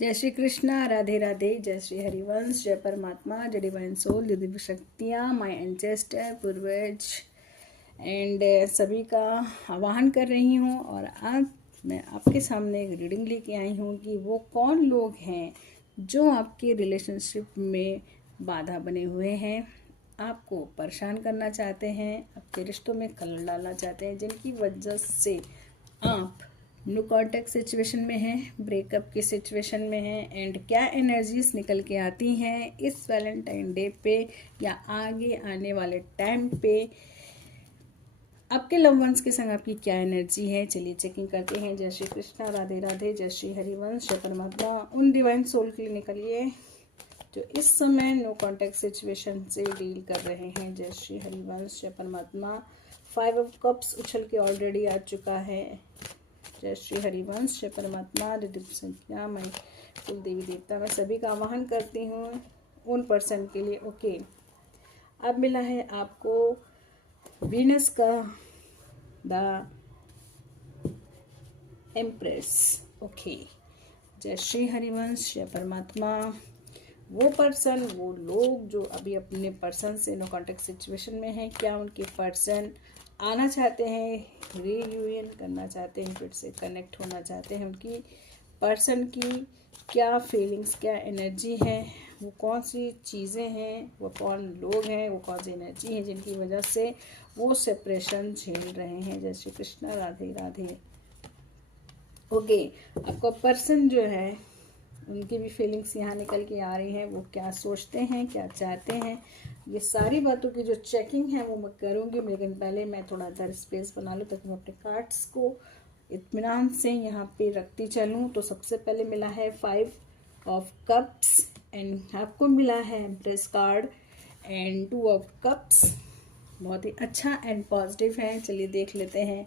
जय श्री कृष्णा, राधे राधे, जय श्री हरिवंश, जय परमात्मा, जय डिवाइन सोल, जय दिव्य शक्तियाँ, माय एंसेस्टर, पूर्वज एंड सभी का आवाहन कर रही हूँ। और आज मैं आपके सामने एक रीडिंग लेके आई हूँ कि वो कौन लोग हैं जो आपके रिलेशनशिप में बाधा बने हुए हैं, आपको परेशान करना चाहते हैं, आपके रिश्तों में खलल डालना चाहते हैं, जिनकी वजह से आप नो कॉन्टैक्ट सिचुएशन में हैं, ब्रेकअप की सिचुएशन में हैं। एंड क्या एनर्जीज निकल के आती हैं इस वैलेंटाइन डे पे या आगे आने वाले टाइम पे, आपके लव वंस के संग आपकी क्या एनर्जी है, चलिए चेकिंग करते हैं। जय श्री कृष्णा, राधे राधे, जय श्री हरिवंश, जय परमात्मा। उन डिवाइन सोल के लिए निकलिए जो इस समय नो कॉन्टैक्ट सिचुएशन से डील कर रहे हैं। जय श्री हरिवंश, जय परमात्मा। 5 ऑफ कप्स उछल के ऑलरेडी आ चुका है। जय श्री हरिवंश, जय परमात्मा, दिव्य संख्या, मैं कुल देवी देवता, मैं सभी का आवाहन करती हूँ उन पर्सन के लिए। ओके, अब मिला है आपको वीनस का द एम्प्रेस। ओके, जय श्री हरिवंश, जय परमात्मा। वो पर्सन, वो लोग जो अभी अपने पर्सन से नो कॉन्टैक्ट सिचुएशन में हैं, क्या उनके पर्सन आना चाहते हैं, रीयूनियन करना चाहते हैं, फिर से कनेक्ट होना चाहते हैं, उनकी पर्सन की क्या फीलिंग्स, क्या एनर्जी है, वो कौन सी चीज़ें हैं, वो कौन लोग हैं, वो कौन सी एनर्जी है जिनकी वजह से वो सेपरेशन झेल रहे हैं। जय श्री कृष्ण, राधे राधे। ओके, आपका पर्सन जो है उनकी भी फीलिंग्स यहाँ निकल के आ रही हैं, वो क्या सोचते हैं, क्या चाहते हैं, ये सारी बातों की जो चेकिंग है वो मैं करूँगी। लेकिन पहले मैं थोड़ा इधर स्पेस बना लूँ ताकि मैं अपने कार्ड्स को इत्मीनान से यहाँ पे रखती चलूँ। तो सबसे पहले मिला है 5 ऑफ कप्स एंड आपको मिला है empress card and 2 of cups. बहुत ही अच्छा एंड पॉजिटिव है। चलिए देख लेते हैं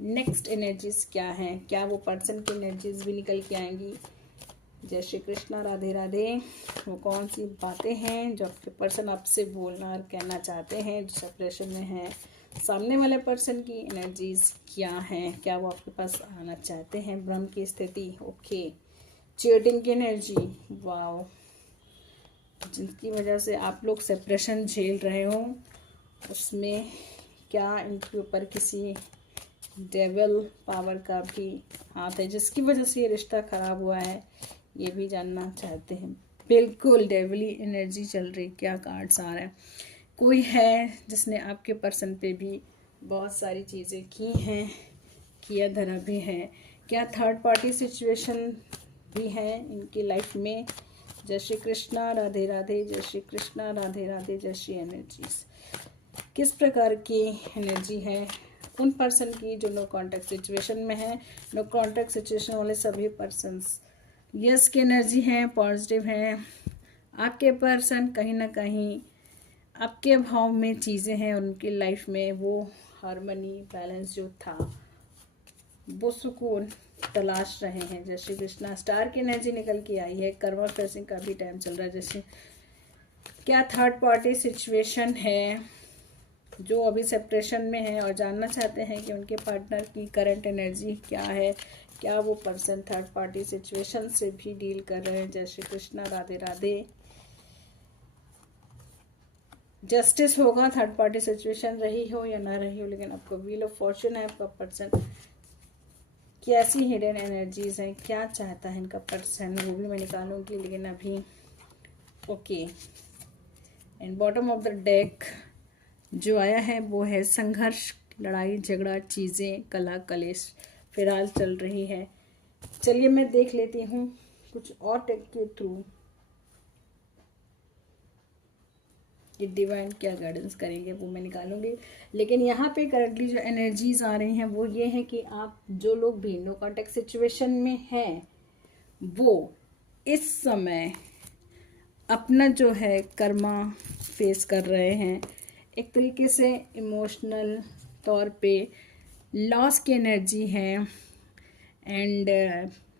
नेक्स्ट एनर्जीज क्या हैं, क्या वो पर्सन की एनर्जीज भी निकल के आएंगी। जय श्री कृष्णा, राधे राधे। वो कौन सी बातें हैं जो आपके पर्सन आपसे बोलना और कहना चाहते हैं, जो सेपरेशन में है, सामने वाले पर्सन की एनर्जीज क्या हैं, क्या वो आपके पास आना चाहते हैं, ब्रह्म की स्थिति। ओके, चीटिंग की एनर्जी, वाओ, जिनकी वजह से आप लोग सेपरेशन झेल रहे हो, उसमें क्या इनके ऊपर किसी डेविल पावर का भी हाथ है जिसकी वजह से ये रिश्ता खराब हुआ है, ये भी जानना चाहते हैं। बिल्कुल डेविली एनर्जी चल रही, क्या कार्ड्स आ रहे हैं। कोई है जिसने आपके पर्सन पे भी बहुत सारी चीज़ें की हैं, किया धरा भी है। क्या थर्ड पार्टी सिचुएशन भी है इनकी लाइफ में। जय श्री कृष्णा, राधे राधे, जय श्री कृष्णा, राधे राधे, जय श्री एनर्जीज। किस प्रकार की एनर्जी है उन पर्सन की जो नो कॉन्टैक्ट सिचुएशन में है। नो कॉन्टैक्ट सिचुएशन वाले सभी पर्सन्स यस की एनर्जी है, पॉजिटिव हैं। आपके पर्सन कहीं ना कहीं आपके भाव में चीज़ें हैं, उनकी लाइफ में वो हार्मनी, बैलेंस जो था, वो सुकून तलाश रहे हैं। जय श्री कृष्णा। स्टार की एनर्जी निकल के आई है, कर्मा फेसिंग का भी टाइम चल रहा है। जैसे क्या थर्ड पार्टी सिचुएशन है जो अभी सेपरेशन में है और जानना चाहते हैं कि उनके पार्टनर की करंट एनर्जी क्या है, क्या वो पर्सन थर्ड पार्टी सिचुएशन से भी डील कर रहे हैं। जय श्री कृष्णा, राधे राधे। जस्टिस होगा, थर्ड पार्टी सिचुएशन रही हो या ना रही हो, लेकिन आपको व्हील ऑफ फॉर्चून है। आपका पर्सन की ऐसी हिडन एनर्जीज हैं, क्या चाहता है इनका पर्सन, वो भी मैं निकालूंगी, लेकिन अभी okay. And bottom of the deck जो आया है वो है संघर्ष, लड़ाई झगड़ा, चीज़ें, कला कलेश फिलहाल चल रही है। चलिए मैं देख लेती हूँ कुछ और टेक के थ्रू ये डिवाइन क्या गाइडेंस करेंगे, वो मैं निकालूंगी। लेकिन यहाँ पे करंटली जो एनर्जीज आ रही हैं वो ये है कि आप जो लोग भी नो कॉन्टैक्ट सिचुएशन में हैं वो इस समय अपना जो है कर्मा फेस कर रहे हैं। एक तरीके से इमोशनल तौर पे लॉस की एनर्जी है एंड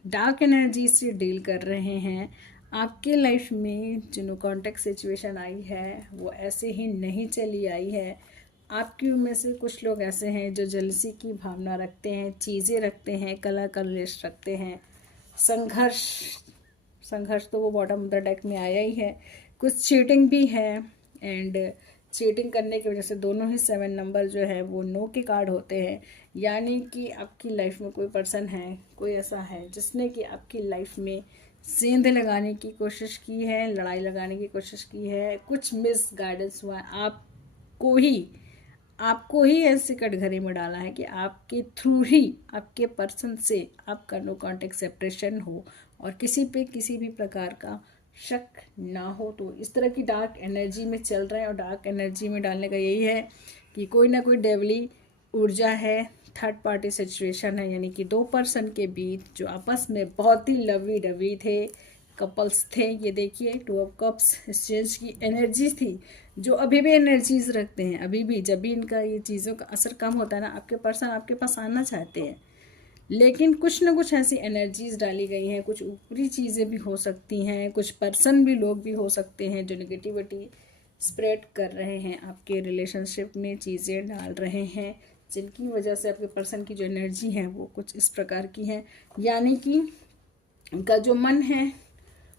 डार्क एनर्जी से डील कर रहे हैं। आपके लाइफ में जो नो कॉन्टैक्ट सिचुएशन आई है वो ऐसे ही नहीं चली आई है। आपके में से कुछ लोग ऐसे हैं जो जेलसी की भावना रखते हैं, चीज़ें रखते हैं, कला कलेश रखते हैं, संघर्ष संघर्ष तो वो बॉटम ऑफ द डेक में आया ही है। कुछ चीटिंग भी है, एंड चीटिंग करने की वजह से दोनों ही 7 नंबर जो है वो नो के कार्ड होते हैं। यानी कि आपकी लाइफ में कोई पर्सन है, कोई ऐसा है जिसने कि आपकी लाइफ में सेंध लगाने की कोशिश की है, लड़ाई लगाने की कोशिश की है, कुछ मिस गाइडेंस हुआ है, आपको ही ऐसे कटघरे में डाला है कि आपके थ्रू ही आपके पर्सन से आपका नो कांटेक्ट सेपरेशन हो और किसी पे किसी भी प्रकार का शक ना हो। तो इस तरह की डार्क एनर्जी में चल रहे हैं, और डार्क एनर्जी में डालने का यही है कि कोई ना कोई डेवली ऊर्जा है, थर्ड पार्टी सिचुएशन है, यानी कि 2 पर्सन के बीच जो आपस में बहुत ही लवी डवी थे, कपल्स थे। ये देखिए 2 ऑफ कप्स एक्सचेंज की एनर्जी थी, जो अभी भी एनर्जीज रखते हैं। अभी भी जब भी इनका ये चीज़ों का असर कम होता है ना, आपके पर्सन आपके पास आना चाहते हैं, लेकिन कुछ ना कुछ ऐसी एनर्जीज डाली गई हैं। कुछ ऊपरी चीज़ें भी हो सकती हैं, कुछ पर्सन भी, लोग भी हो सकते हैं जो नेगेटिविटी स्प्रेड कर रहे हैं, आपके रिलेशनशिप में चीज़ें डाल रहे हैं, जिनकी वजह से आपके पर्सन की जो एनर्जी है वो कुछ इस प्रकार की है। यानी कि उनका जो मन है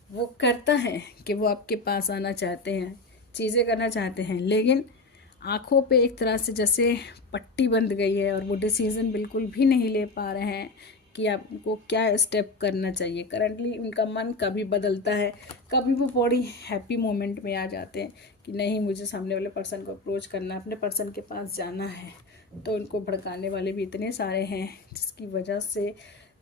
वो करता है कि वो आपके पास आना चाहते हैं, चीज़ें करना चाहते हैं, लेकिन आँखों पे एक तरह से जैसे पट्टी बंध गई है और वो डिसीज़न बिल्कुल भी नहीं ले पा रहे हैं कि आपको क्या स्टेप करना चाहिए। करंटली उनका मन कभी बदलता है, कभी वो बड़ी हैप्पी मोमेंट में आ जाते हैं कि नहीं, मुझे सामने वाले पर्सन को अप्रोच करना है, अपने पर्सन के पास जाना है, तो उनको भड़काने वाले भी इतने सारे हैं जिसकी वजह से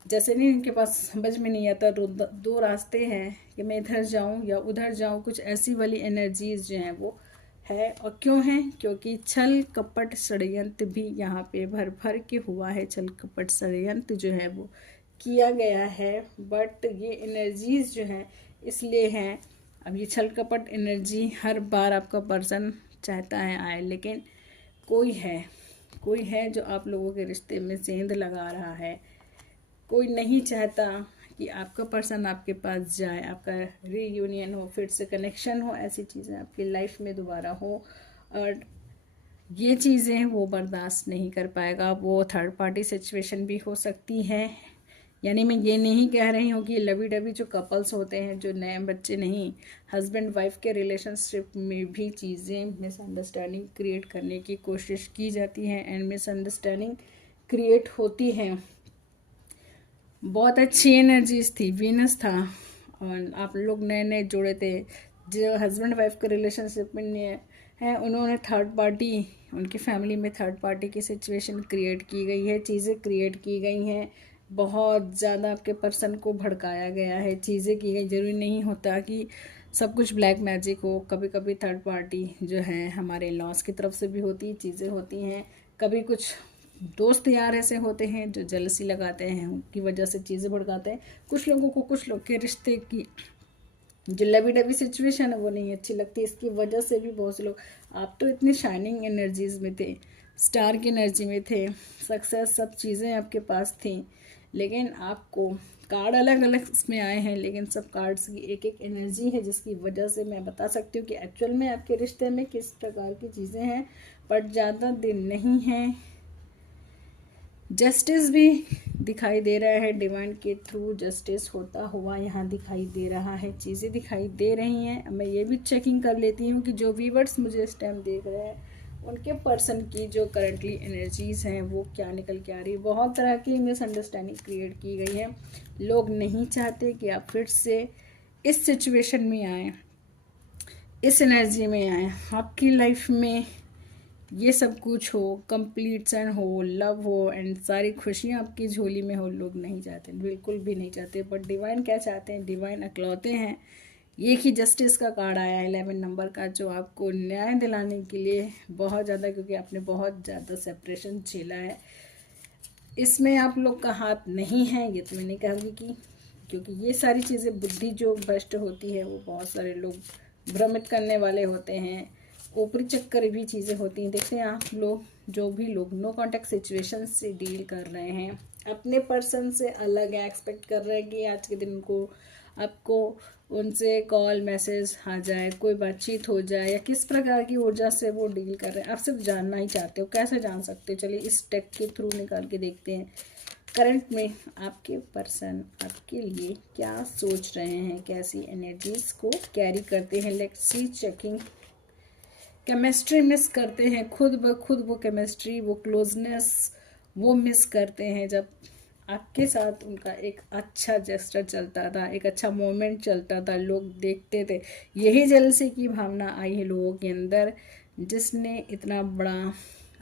जैसे नहीं उनके पास समझ में नहीं आता, 2 रास्ते हैं कि मैं इधर जाऊं या उधर जाऊं। कुछ ऐसी वाली एनर्जीज जो हैं वो है। और क्यों है? क्योंकि छल कपट षड्यंत्र भी यहाँ पे भर भर के हुआ है। छल कपट षड्यंत्र जो है वो किया गया है, बट ये एनर्जीज जो हैं इसलिए हैं। अब ये छल कपट एनर्जी हर बार आपका पर्सन चाहता है आए, लेकिन कोई है जो आप लोगों के रिश्ते में सेंध लगा रहा है। कोई नहीं चाहता कि आपका पर्सन आपके पास जाए, आपका रीयूनियन हो, फिर से कनेक्शन हो, ऐसी चीज़ें आपकी लाइफ में दोबारा हो, और ये चीज़ें वो बर्दाश्त नहीं कर पाएगा। वो थर्ड पार्टी सिचुएशन भी हो सकती है। यानी मैं ये नहीं कह रही हूँ कि लवी डवी जो कपल्स होते हैं, जो नए बच्चे नहीं, हस्बैंड वाइफ के रिलेशनशिप में भी चीज़ें मिसअंडरस्टैंडिंग क्रिएट करने की कोशिश की जाती हैं एंड मिसअंडरस्टैंडिंग क्रिएट होती हैं। बहुत अच्छी एनर्जीज थी, वीनस था, और आप लोग नए नए जुड़े थे। जो हस्बैंड वाइफ के रिलेशनशिप में हैं, उन्होंने थर्ड पार्टी, उनकी फैमिली में थर्ड पार्टी की सिचुएशन क्रिएट की गई है, चीज़ें क्रिएट की गई हैं, बहुत ज़्यादा आपके पर्सन को भड़काया गया है, चीज़ें की गई। ज़रूरी नहीं होता कि सब कुछ ब्लैक मैजिक हो। कभी कभी थर्ड पार्टी जो है हमारे लॉस की तरफ से भी होती चीज़ें होती हैं। कभी कुछ दोस्त यार ऐसे होते हैं जो जेलसी लगाते हैं, उनकी वजह से चीज़ें भड़काते हैं। कुछ लोगों को कुछ लोग के रिश्ते की जो लवी डवी सिचुएशन है वो नहीं अच्छी लगती, इसकी वजह से भी बहुत से लोग, आप तो इतने शाइनिंग एनर्जीज में थे, स्टार की एनर्जी में थे, सक्सेस सब चीज़ें आपके पास थी, लेकिन आपको कार्ड अलग अलग इसमें आए हैं, लेकिन सब कार्ड्स की एक एक एनर्जी है, जिसकी वजह से मैं बता सकती हूँ कि एक्चुअल में आपके रिश्ते में किस प्रकार की चीज़ें हैं। बट ज़्यादा दिन नहीं है, जस्टिस भी दिखाई दे रहा है, डिवाइन के थ्रू जस्टिस होता हुआ यहाँ दिखाई दे रहा है, चीज़ें दिखाई दे रही हैं। मैं ये भी चेकिंग कर लेती हूँ कि जो व्यूअर्स मुझे इस टाइम देख रहे हैं उनके पर्सन की जो करंटली एनर्जीज़ हैं वो क्या निकल के आ रही है। बहुत तरह की मिसअंडरस्टैंडिंग क्रिएट की गई है, लोग नहीं चाहते कि आप फिर से इस सिचुएशन में आएँ, इस एनर्जी में आएँ, आपकी लाइफ में ये सब कुछ हो, कंप्लीशन हो, लव हो एंड सारी खुशियाँ आपकी झोली में हो। लोग नहीं चाहते, बिल्कुल भी नहीं चाहते। बट डिवाइन क्या चाहते हैं? डिवाइन अकलौते हैं, एक ही जस्टिस का कार्ड आया है 11 नंबर का, जो आपको न्याय दिलाने के लिए बहुत ज़्यादा, क्योंकि आपने बहुत ज़्यादा सेपरेशन झेला है, इसमें आप लोग का हाथ नहीं है, ये तो मैं नहीं कहूँगी क्योंकि ये सारी चीज़ें बुद्धि जो भ्रष्ट होती है वो बहुत सारे लोग भ्रमित करने वाले होते हैं, ऊपरी चक्कर भी चीज़ें होती हैं। देखते हैं आप लोग, जो भी लोग नो कांटेक्ट सिचुएशन से डील कर रहे हैं, अपने पर्सन से अलग है, एक्सपेक्ट कर रहे हैं कि आज के दिन को आपको उनसे कॉल मैसेज आ जाए, कोई बातचीत हो जाए, या किस प्रकार की ऊर्जा से वो डील कर रहे हैं आप सिर्फ जानना ही चाहते हो। कैसे जान सकते हो? चलिए इस टेक के थ्रू निकाल के देखते हैं। करंट में आपके पर्सन आपके लिए क्या सोच रहे हैं, कैसी एनर्जीज को कैरी करते हैं। Let's see checking. Chemistry miss करते हैं, खुद ब खुद वो केमिस्ट्री, वो क्लोजनेस वो मिस करते हैं। जब आपके साथ उनका एक अच्छा जेस्चर चलता था, एक अच्छा मोमेंट चलता था, लोग देखते थे, यही जेलसी की भावना आई है लोगों के अंदर, जिसने इतना बड़ा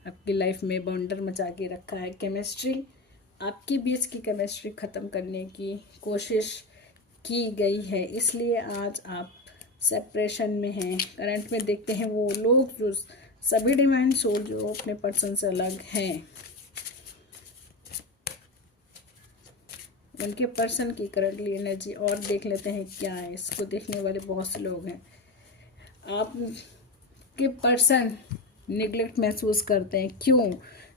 आपकी लाइफ में बाउंडर मचा के रखा है। केमिस्ट्री, आपके बीच की केमिस्ट्री ख़त्म करने की कोशिश की गई है, इसलिए आज आप सेपरेशन में हैं। करंट में देखते हैं वो लोग जो सभी डिवाइन सोल जो अपने पर्सन से अलग हैं, उनके पर्सन की करंटली एनर्जी और देख लेते हैं क्या है। इसको देखने वाले बहुत से लोग हैं। आपके पर्सन निगलेक्ट महसूस करते हैं, क्यों?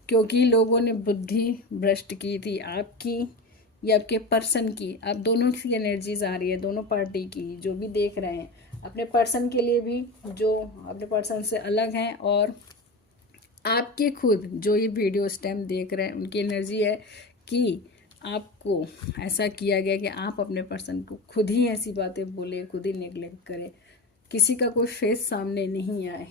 क्योंकि लोगों ने बुद्धि भ्रष्ट की थी आपकी या आपके पर्सन की। अब दोनों की एनर्जीज आ रही है, दोनों पार्टी की, जो भी देख रहे हैं, अपने पर्सन के लिए भी जो अपने पर्सन से अलग हैं, और आपके खुद जो ये वीडियो इस टाइम देख रहे हैं, उनकी एनर्जी है कि आपको ऐसा किया गया कि आप अपने पर्सन को खुद ही ऐसी बातें बोले, खुद ही नेगलेक्ट करें, किसी का कोई फेस सामने नहीं आए,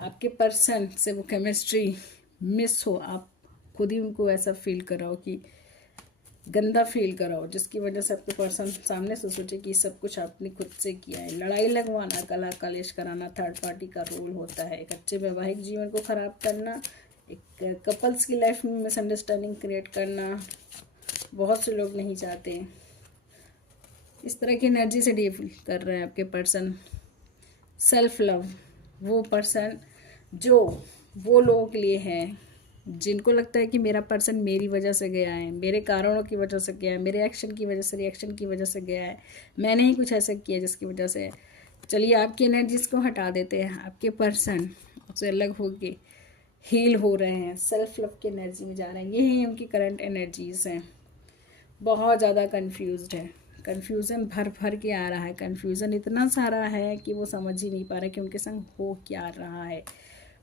आपके पर्सन से वो केमिस्ट्री मिस हो, आप खुद ही उनको ऐसा फील कराओ कि गंदा फील कराओ, जिसकी वजह से आपके पर्सन सामने से सोचे कि सब कुछ आपने खुद से किया है। लड़ाई लगवाना, कला कलेश कराना थर्ड पार्टी का रोल होता है। एक अच्छे वैवाहिक जीवन को ख़राब करना, एक कपल्स की लाइफ में मिसअंडरस्टैंडिंग क्रिएट करना बहुत से लोग नहीं चाहते। इस तरह की एनर्जी से डील कर रहे हैं आपके पर्सन। सेल्फ लव, वो पर्सन जो वो लोगों के लिए है जिनको लगता है कि मेरा पर्सन मेरी वजह से गया है, मेरे कारणों की वजह से गया है, मेरे एक्शन की वजह से, रिएक्शन की वजह से गया है, मैंने ही कुछ ऐसा किया जिसकी वजह से। चलिए आपकी एनर्जीज को हटा देते हैं। आपके पर्सन उससे अलग होके हील हो रहे हैं, सेल्फ लव की एनर्जी में जा रहे हैं। यही उनकी करंट एनर्जीज हैं। बहुत ज़्यादा कन्फ्यूज्ड है, कन्फ्यूज़न भर भर के आ रहा है। कन्फ्यूज़न इतना सारा है कि वो समझ ही नहीं पा रहे कि उनके संग हो क्या रहा है।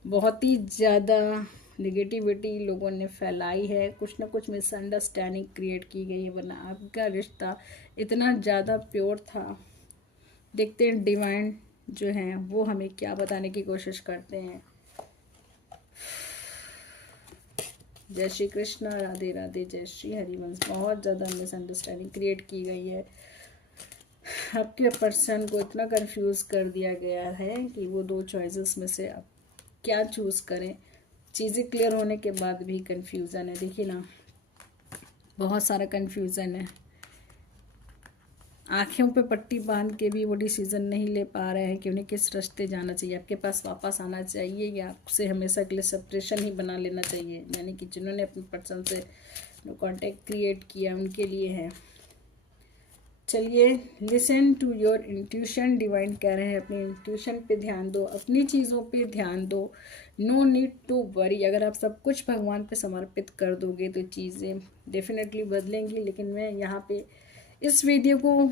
बहुत ही ज़्यादा निगेटिविटी लोगों ने फैलाई है, कुछ ना कुछ मिसअंडरस्टैंडिंग क्रिएट की गई है, वरना आपका रिश्ता इतना ज़्यादा प्योर था। देखते हैं डिवाइन जो हैं वो हमें क्या बताने की कोशिश करते हैं। जय श्री कृष्णा, राधे राधे, जय श्री हरिवंश। बहुत ज़्यादा मिसअंडरस्टैंडिंग क्रिएट की गई है। आपके पर्सन को इतना कंफ्यूज कर दिया गया है कि वो दो चॉइसेस में से अब क्या चूज़ करें। चीज़ें क्लियर होने के बाद भी कंफ्यूजन है। देखिए ना, बहुत सारा कंफ्यूजन है। आँखों पे पट्टी बांध के भी वो डिसीज़न नहीं ले पा रहे हैं कि उन्हें किस रास्ते जाना चाहिए। आपके पास वापस आना चाहिए या आपसे हमेशा के लिए सेपरेशन ही बना लेना चाहिए। यानी कि जिन्होंने अपने पर्सन से कॉन्टेक्ट क्रिएट किया उनके लिए है। चलिए, listen to your intuition. Divine कह रहे हैं अपनी इंट्यूशन पे ध्यान दो, अपनी चीज़ों पे ध्यान दो। No need to worry. अगर आप सब कुछ भगवान पे समर्पित कर दोगे तो चीज़ें डेफिनेटली बदलेंगी। लेकिन मैं यहाँ पे इस वीडियो को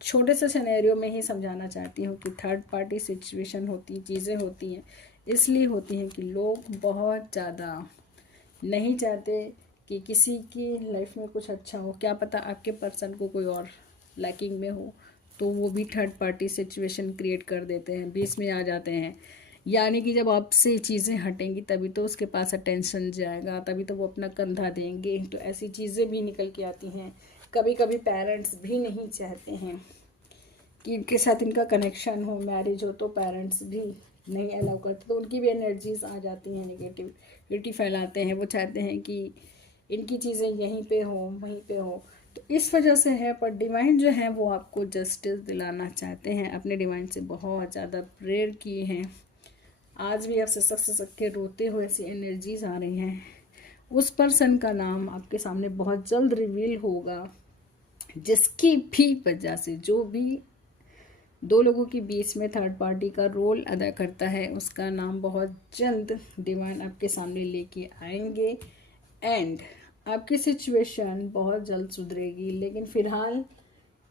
छोटे से सिनेरियो में ही समझाना चाहती हूँ कि थर्ड पार्टी सिचुएशन होती, चीज़ें होती हैं, इसलिए होती हैं कि लोग बहुत ज़्यादा नहीं चाहते कि किसी की लाइफ में कुछ अच्छा हो। क्या पता आपके पर्सन को कोई और लैकिंग में हो, तो वो भी थर्ड पार्टी सिचुएशन क्रिएट कर देते हैं, बीच में आ जाते हैं। यानी कि जब आपसे चीज़ें हटेंगी तभी तो उसके पास अटेंशन जाएगा, तभी तो वो अपना कंधा देंगे। तो ऐसी चीज़ें भी निकल के आती हैं। कभी कभी पेरेंट्स भी नहीं चाहते हैं कि इनके साथ इनका कनेक्शन हो, मैरिज हो, तो पेरेंट्स भी नहीं अलाउ करते, तो उनकी भी एनर्जीज आ जाती हैं, नेगेटिविटी फैलाते हैं। वो चाहते हैं कि इनकी चीज़ें यहीं पे हो, वहीं पे हो, तो इस वजह से है। पर डिवाइन जो है वो आपको जस्टिस दिलाना चाहते हैं। अपने डिवाइन से बहुत ज़्यादा प्रेयर किए हैं, आज भी आपसे सक के रोते हुए ऐसी एनर्जीज आ रही हैं। उस पर्सन का नाम आपके सामने बहुत जल्द रिवील होगा, जिसकी भी वजह से जो भी दो लोगों के बीच में थर्ड पार्टी का रोल अदा करता है, उसका नाम बहुत जल्द डिवाइन आपके सामने लेके आएंगे। एंड आपकी सिचुएशन बहुत जल्द सुधरेगी। लेकिन फ़िलहाल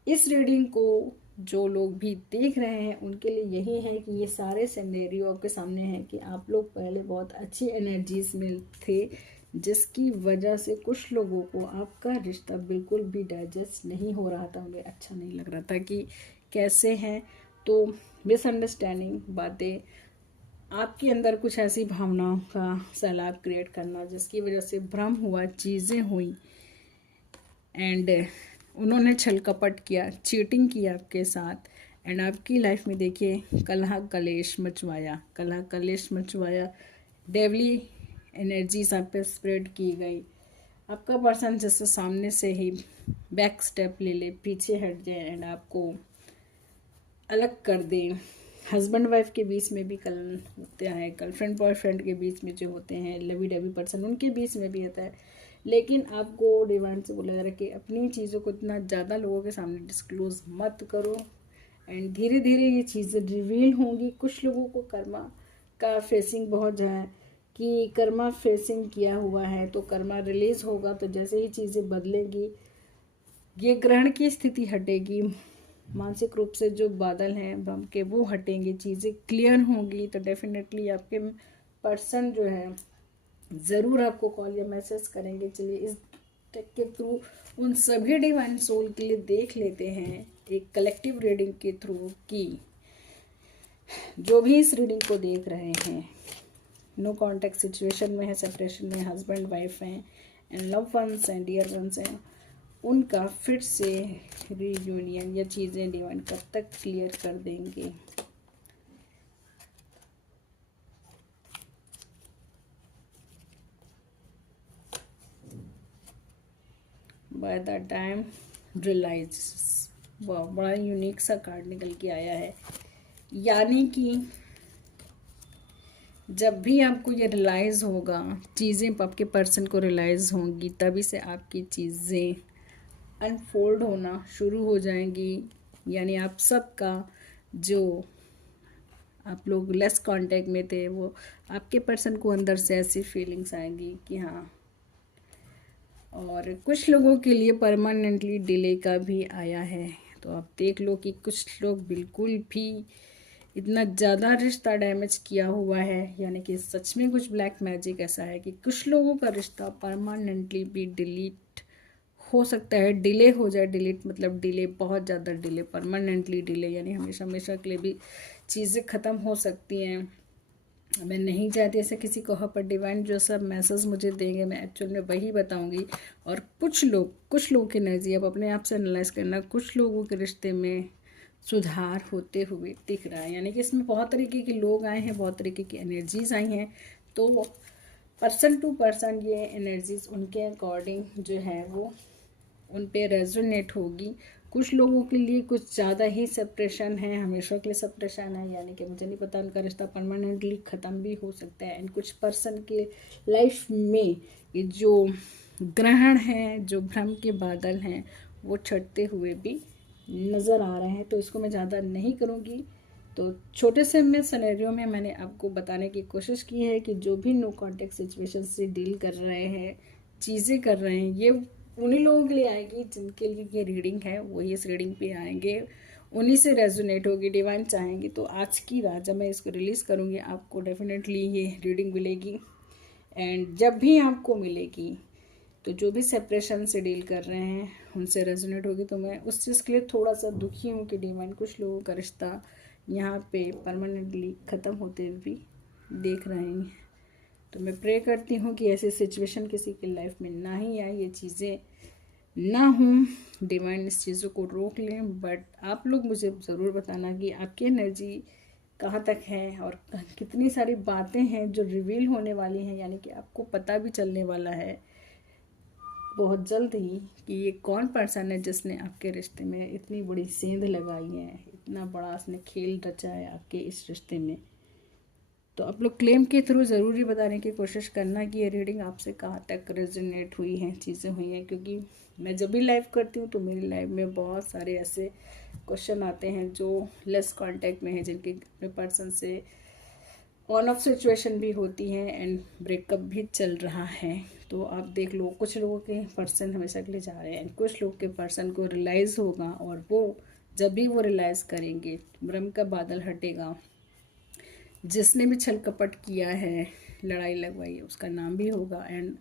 इस रीडिंग को जो लोग भी देख रहे हैं उनके लिए यही है कि ये सारे सिनेरियो आपके सामने हैं कि आप लोग पहले बहुत अच्छी एनर्जीज में थे, जिसकी वजह से कुछ लोगों को आपका रिश्ता बिल्कुल भी डाइजेस्ट नहीं हो रहा था, उन्हें अच्छा नहीं लग रहा था कि कैसे हैं। तो मिसअंडरस्टैंडिंग बातें, आपके अंदर कुछ ऐसी भावनाओं का सैलाब क्रिएट करना जिसकी वजह से भ्रम हुआ, चीज़ें हुई एंड उन्होंने छल कपट किया, चीटिंग की आपके साथ एंड आपकी लाइफ में देखिए कलह कलेश मचवाया, डेवली एनर्जीज आप पे स्प्रेड की गई। आपका पर्सन जैसे सामने से ही बैक स्टेप ले ले, पीछे हट जाए एंड आपको अलग कर दे। हस्बैंड वाइफ के बीच में भी कलन होता है, गर्लफ्रेंड बॉयफ्रेंड के बीच में जो होते हैं लवी डवी पर्सन, उनके बीच में भी होता है। लेकिन आपको डिवाइन से बोला जा रहा है कि अपनी चीज़ों को इतना ज़्यादा लोगों के सामने डिस्क्लोज मत करो एंड धीरे धीरे ये चीज़ें रिवील होंगी। कुछ लोगों को कर्मा का फेसिंग बहुत है कि कर्मा फेसिंग किया हुआ है, तो कर्मा रिलीज होगा, तो जैसे ही चीज़ें बदलेंगी, ये ग्रहण की स्थिति हटेगी, मानसिक रूप से जो बादल हैं भ्रम के वो हटेंगे, चीज़ें क्लियर होंगी, तो डेफिनेटली आपके पर्सन जो है ज़रूर आपको कॉल या मैसेज करेंगे। चलिए इस टेक के थ्रू उन सभी डिवाइन सोल के लिए देख लेते हैं एक कलेक्टिव रीडिंग के थ्रू कि जो भी इस रीडिंग को देख रहे हैं, नो कॉन्टैक्ट सिचुएशन में है, सेपरेशन में, हस्बैंड वाइफ हैं and love ones and dear ones हैं, उनका फिर से रीयूनियन या चीज़ें डिवाइन कब तक क्लियर कर देंगे। बाय द टाइम रियलाइज, बड़ा यूनिक सा कार्ड निकल के आया है, यानी कि जब भी आपको ये रियलाइज़ होगा, चीज़ें आपके पर्सन को रियलाइज़ होंगी, तभी से आपकी चीज़ें अनफोल्ड होना शुरू हो जाएंगी। यानी आप सबका जो आप लोग लेस कांटेक्ट में थे, वो आपके पर्सन को अंदर से ऐसी फीलिंग्स आएंगी कि हाँ। और कुछ लोगों के लिए परमानेंटली डिले का भी आया है, तो आप देख लो कि कुछ लोग बिल्कुल भी इतना ज़्यादा रिश्ता डैमेज किया हुआ है, यानी कि सच में कुछ ब्लैक मैजिक ऐसा है कि कुछ लोगों का रिश्ता परमानेंटली भी डिलीट हो सकता है, डिले हो जाए। डिलीट मतलब डिले, बहुत ज़्यादा डिले, परमानेंटली डिले, यानी हमेशा हमेशा के लिए भी चीज़ें ख़त्म हो सकती हैं। मैं नहीं चाहती ऐसे किसी को, पर डिवाइन जो सब मैसेज मुझे देंगे मैं एक्चुअल में वही बताऊंगी। और कुछ लोगों की एनर्जी अब अपने आप से एनालाइज करना, कुछ लोगों के रिश्ते में सुधार होते हुए दिख रहा है, यानी कि इसमें बहुत तरीके के लोग आए हैं, बहुत तरीके की एनर्जीज आई हैं, तो पर्सन टू पर्सन ये एनर्जीज उनके अकॉर्डिंग जो है वो उन पे रेजोनेट होगी। कुछ लोगों के लिए कुछ ज़्यादा ही सेपरेशन है, हमेशा के लिए सेपरेशन है, यानी कि मुझे नहीं पता उनका रिश्ता परमानेंटली ख़त्म भी हो सकता है। एंड कुछ पर्सन के लाइफ में ये जो ग्रहण है, जो भ्रम के बादल हैं, वो छटते हुए भी नज़र आ रहे हैं, तो इसको मैं ज़्यादा नहीं करूँगी। तो छोटे से में सिनेरियो में मैंने आपको बताने की कोशिश की है कि जो भी नो कॉन्टेक्ट सिचुएशन से डील कर रहे हैं, चीज़ें कर रहे हैं, ये उन्हीं लोगों के लिए आएगी जिनके लिए ये रीडिंग है, वही इस रीडिंग पे आएंगे, उन्हीं से रेजोनेट होगी। डिवाइन चाहेंगी तो आज की रात जब मैं इसको रिलीज़ करूँगी, आपको डेफिनेटली ये रीडिंग मिलेगी। एंड जब भी आपको मिलेगी तो जो भी सेपरेशन से डील कर रहे हैं उनसे रेजोनेट होगी। तो मैं उस चीज़ के लिए थोड़ा सा दुखी हूँ कि डिवाइन कुछ लोगों का रिश्ता यहाँ पे परमानेंटली ख़त्म होते हुए भी देख रहे हैं। तो मैं प्रे करती हूँ कि ऐसी सिचुएशन किसी की लाइफ में ना ही आए, ये चीज़ें ना हों, डिवाइन इस चीज़ों को रोक लें। बट आप लोग मुझे ज़रूर बताना कि आपकी एनर्जी कहाँ तक है और कितनी सारी बातें हैं जो रिवील होने वाली हैं, यानी कि आपको पता भी चलने वाला है बहुत जल्द ही कि ये कौन पर्सन है जिसने आपके रिश्ते में इतनी बड़ी सेंध लगाई है, इतना बड़ा उसने खेल रचा है आपके इस रिश्ते में। तो आप लोग क्लेम के थ्रू ज़रूर ही बताने की कोशिश करना कि ये रीडिंग आपसे कहाँ तक रेजोनेट हुई है, चीज़ें हुई हैं। क्योंकि मैं जब भी लाइव करती हूँ तो मेरी लाइव में बहुत सारे ऐसे क्वेश्चन आते हैं जो लेस कांटेक्ट में हैं, जिनके अपने पर्सन से ऑन ऑफ सिचुएशन भी होती है एंड ब्रेकअप भी चल रहा है। तो आप देख लो, कुछ लोगों के पर्सन हमेशा के लिए जा रहे हैं, कुछ लोग के पर्सन को रियलाइज़ होगा, और वो जब भी वो रियलाइज़ करेंगे भ्रम का बादल हटेगा। जिसने भी छल कपट किया है, लड़ाई लगवाई है, उसका नाम भी होगा एंड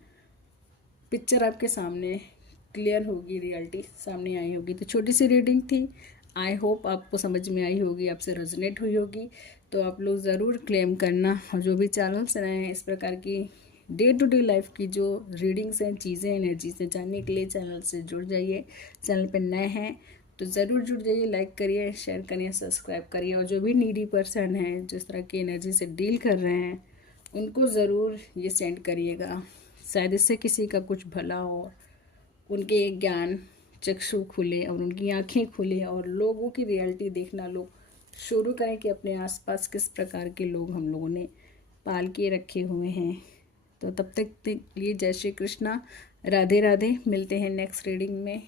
पिक्चर आपके सामने क्लियर होगी, रियलिटी सामने आई होगी। तो छोटी सी रीडिंग थी, आई होप आपको समझ में आई होगी, आपसे रेजोनेट हुई होगी। तो आप लोग ज़रूर क्लेम करना, और जो भी चैनल्स हैं इस प्रकार की डे टू डे लाइफ की जो रीडिंग्स हैं, चीज़ें, एनर्जी से जानने के लिए चैनल से जुड़ जाइए। चैनल पर नए हैं तो ज़रूर जुड़ जाइए, लाइक करिए, शेयर करिए, सब्सक्राइब करिए। और जो भी नीडी पर्सन हैं, जिस तरह की एनर्जी से डील कर रहे हैं, उनको ज़रूर ये सेंड करिएगा। शायद इससे किसी का कुछ भला हो, उनके ज्ञान चक्षु खुले और उनकी आंखें खुले, और लोगों की रियलिटी देखना लोग शुरू करें कि अपने आसपास किस प्रकार के लोग हम लोगों ने पाल के रखे हुए हैं। तो तब तक के लिए जय श्री कृष्णा, राधे राधे। मिलते हैं नेक्स्ट रीडिंग में।